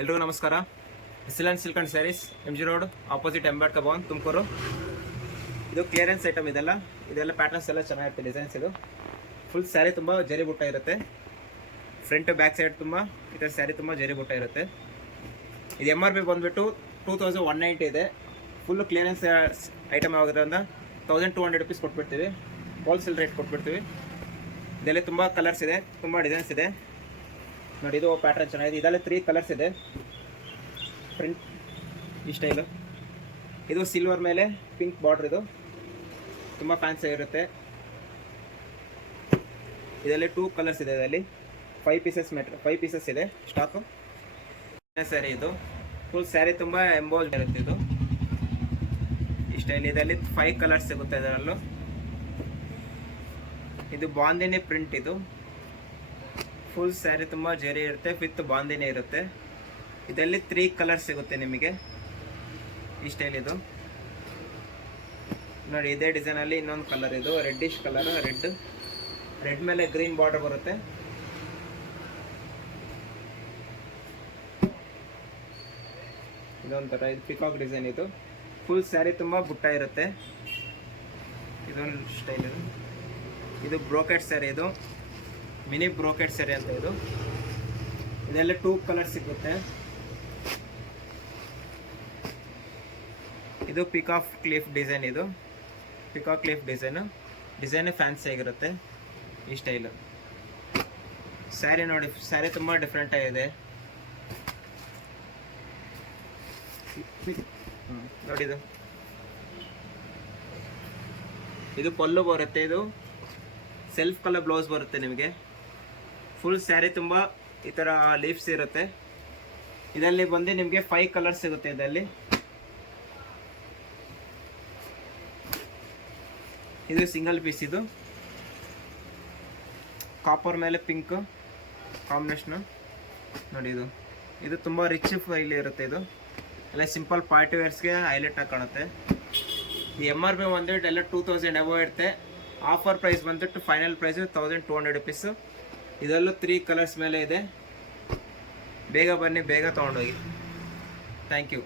ಎಲ್ರಿಗೂ ನಮಸ್ಕಾರ. Excellent silk and sarees, MG road opposite Ambedkar Bhavan, Tumakuru. ಇದು ಕ್ಲಿಯರೆನ್ಸ್ ಐಟಮ್. ಇದೆಲ್ಲ ಪ್ಯಾಟರ್ನ್ಸ್ ಎಲ್ಲ ಚೆನ್ನಾಗಿರುತ್ತೆ. ಡಿಸೈನ್ಸ್ ಇದು ಫುಲ್ ಸ್ಯಾರಿ ತುಂಬ ಜರಿ ಬುಟ್ಟ ಇರುತ್ತೆ. ಫ್ರಂಟ್ ಬ್ಯಾಕ್ ಸೈಡ್ ತುಂಬ ಈ ಥರ ಸ್ಯಾರಿ ತುಂಬ ಜರಿ ಬುಟ್ಟ ಇರುತ್ತೆ. ಇದು MRP ಬಂದುಬಿಟ್ಟು 2190 ಇದೆ. ಫುಲ್ಲು ಕ್ಲಿಯರೆನ್ಸ್ ಐಟಮ್ ಆಗಿರೋದ್ರಿಂದ 1200 ರುಪೀಸ್ ಕೊಟ್ಬಿಡ್ತೀವಿ. ಹೋಲ್ಸೇಲ್ ರೇಟ್ ಕೊಟ್ಬಿಡ್ತೀವಿ. ಇದರಲ್ಲಿ ತುಂಬ ಕಲರ್ಸ್ ಇದೆ, ತುಂಬ ಡಿಸೈನ್ಸ್ ಇದೆ ನೋಡಿ. ಇದು ಪ್ಯಾಟರ್ನ್ ಚೆನ್ನಾಗಿದೆ. ಇದರಲ್ಲಿ 3 ಕಲರ್ಸ್ ಇದೆ. ಪ್ರಿಂಟ್ ಈ ಸ್ಟೈಲು. ಇದು ಸಿಲ್ವರ್ ಮೇಲೆ ಪಿಂಕ್ ಬಾರ್ಡ್ರ್. ಇದು ತುಂಬ ಫ್ಯಾನ್ಸಿ ಇರುತ್ತೆ. ಇದರಲ್ಲಿ 2 ಕಲರ್ಸ್ ಇದೆ. ಇದರಲ್ಲಿ 5 ಪೀಸಸ್ ಇದೆ ಸ್ಟಾಕು. ಸ್ಯಾರಿ ಇದು ಫುಲ್ ಸ್ಯಾರಿ ತುಂಬ ಎಂಬೋಸ್ಡ್ ಇರುತ್ತೆ. ಇದು ಈ ಸ್ಟೈಲ್. ಇದರಲ್ಲಿ 5 ಕಲರ್ಸ್ ಸಿಗುತ್ತೆ ಇದರಲ್ಲೂ. ಇದು ಬಾಂದಿನಿ ಪ್ರಿಂಟ್. ಇದು ಫುಲ್ ಸ್ಯಾರಿ ತುಂಬ ಜರಿ ಇರುತ್ತೆ, ವಿತ್ ಬಾಂದಿನಿ ಇರುತ್ತೆ. ಇದರಲ್ಲಿ 3 ಕಲರ್ಸ್ ಸಿಗುತ್ತೆ ನಿಮಗೆ ಈ ಸ್ಟೈಲ್. ಇದು ನೋಡಿ, ಇದೇ ಡಿಸೈನಲ್ಲಿ ಇನ್ನೊಂದು ಕಲರ್. ಇದು ರೆಡ್ಡಿಶ್ ಕಲರ್. ರೆಡ್ ಮೇಲೆ ಗ್ರೀನ್ ಬಾರ್ಡರ್ ಬರುತ್ತೆ. ಇದೊಂಥರ ಇದು ಪಿಕಾಕ್ ಡಿಸೈನ್. ಇದು ಫುಲ್ ಸ್ಯಾರಿ ತುಂಬ ಬುಟ್ಟ ಇರುತ್ತೆ. ಇದೊಂದು ಸ್ಟೈಲ್. ಇದು ಬ್ರೋಕೆಟ್ ಸ್ಯಾರಿ. ಇದು ಮಿನಿ ಬ್ರೋಕೆಟ್ ಸ್ಯಾರಿ ಅಂತ. ಇದೆಲ್ಲ 2 ಕಲರ್ ಸಿಗುತ್ತೆ. ಇದು ಪಿಕಾಕ್ ಕ್ಲಿಫ್ ಡಿಸೈನ್. ಇದು ಪಿಕಾಕ್ ಕ್ಲಿಫ್ ಡಿಸೈನ್ ಫ್ಯಾನ್ಸಿ ಆಗಿರುತ್ತೆ ಈ ಸ್ಟೈಲು. ಸ್ಯಾರಿ ನೋಡಿ, ಸ್ಯಾರಿ ತುಂಬ ಡಿಫ್ರೆಂಟ್ ಆಗಿದೆ ನೋಡಿ. ಇದು ಪಲ್ಲು ಬರುತ್ತೆ. ಇದು ಸೆಲ್ಫ್ ಕಲರ್ ಬ್ಲೌಸ್ ಬರುತ್ತೆ ನಿಮಗೆ. ಫುಲ್ ಸ್ಯಾರಿ ತುಂಬ ಈ ಥರ ಲೀಫ್ಸ್ ಇರುತ್ತೆ. ಇದರಲ್ಲಿ ಬಂದು ನಿಮಗೆ 5 ಕಲರ್ಸ್ ಸಿಗುತ್ತೆ. ಇದರಲ್ಲಿ ಇದು ಸಿಂಗಲ್ ಪೀಸ್. ಇದು ಕಾಪರ್ ಮೇಲೆ ಪಿಂಕ್ ಕಾಂಬಿನೇಷನ್ ನೋಡಿ. ಇದು ತುಂಬ ರಿಚ್ ಫೈಲ್ ಇರುತ್ತೆ. ಇದು ಎಲ್ಲ ಸಿಂಪಲ್ ಪಾರ್ಟಿ ವೇರ್ಸ್ಗೆ ಹೈಲೈಟ್ ಆಗಿ ಕಾಣುತ್ತೆ. ಈ MRP ಬಂದ್ಬಿಟ್ಟು ಎಲ್ಲ 2000 ಅಬೋ ಇರುತ್ತೆ. ಆಫರ್ ಪ್ರೈಸ್ ಬಂದ್ಬಿಟ್ಟು ಫೈನಲ್ ಪ್ರೈಸ್ 1200 ರುಪೀಸು. ಇದರಲ್ಲೂ 3 ಕಲರ್ಸ್ ಮೇಲೆ ಇದೆ. ಬೇಗ ಬನ್ನಿ, ಬೇಗ ತೊಗೊಂಡೋಗಿ. Thank you.